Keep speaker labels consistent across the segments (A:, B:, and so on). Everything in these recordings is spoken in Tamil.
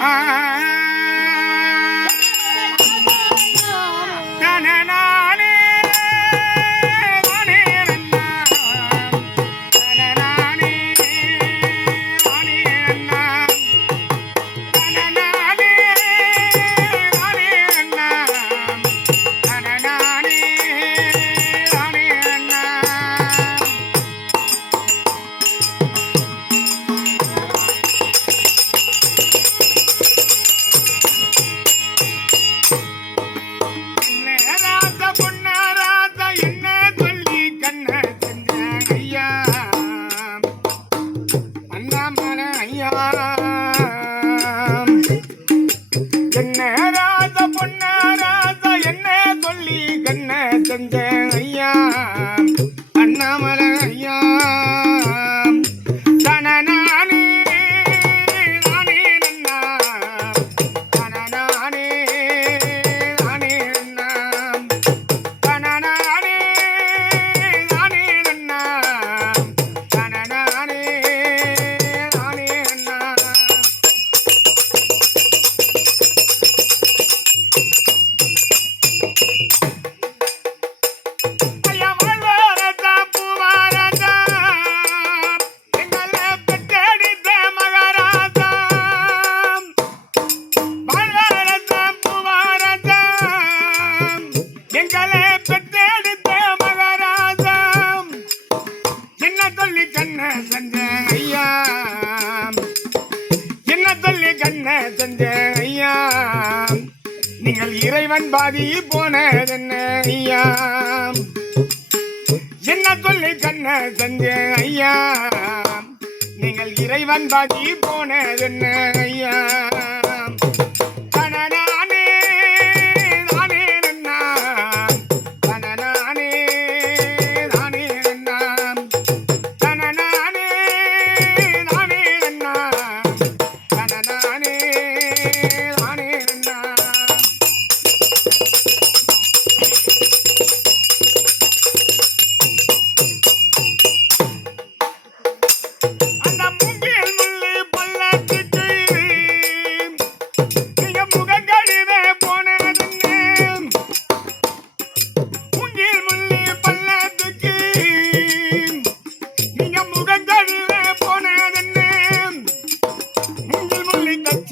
A: ah. அண்ணாமல என்ன ராசா பொன்ன ராசா என்ன சொல்லி கண்ண செஞ்ச ஐயா. எங்களை பெற்றெடுத்த மகாராஜா என்ன சொல்லி கண்ண செஞ்ச ஐயா என்ன சொல்லி கண்ண செஞ்ச ஐயா நீங்கள் இறைவன் பாதி போனதென்ன ஐயா என்ன சொல்லி கண்ண செஞ்ச ஐயா நீங்கள் இறைவன் பாதி போனதென்ன ஐயா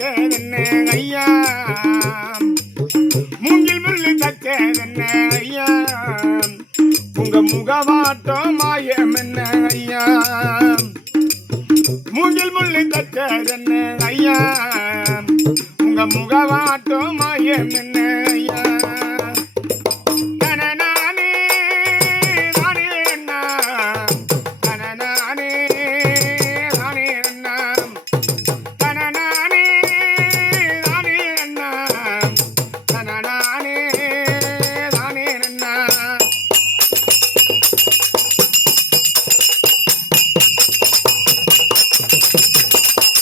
A: தச்சதென்ன ஐயா? மூங்கில் முள்ளு தச்சதென்ன ஐயா? உங்க முகவாட்டம் மாயம் என்ன ஐயா? மூங்கில் முள்ளு தச்சதென்ன ஐயா? உங்க முகவாட்டம் மாயம் என்ன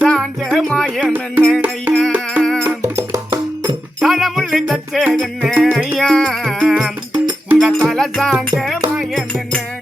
A: தாண்ட மாயம் என்ன ஐயா தலைமுள்ளி தச்சேதென்ன ஐயா உங்க தலை தாண்ட மாயம் என்ன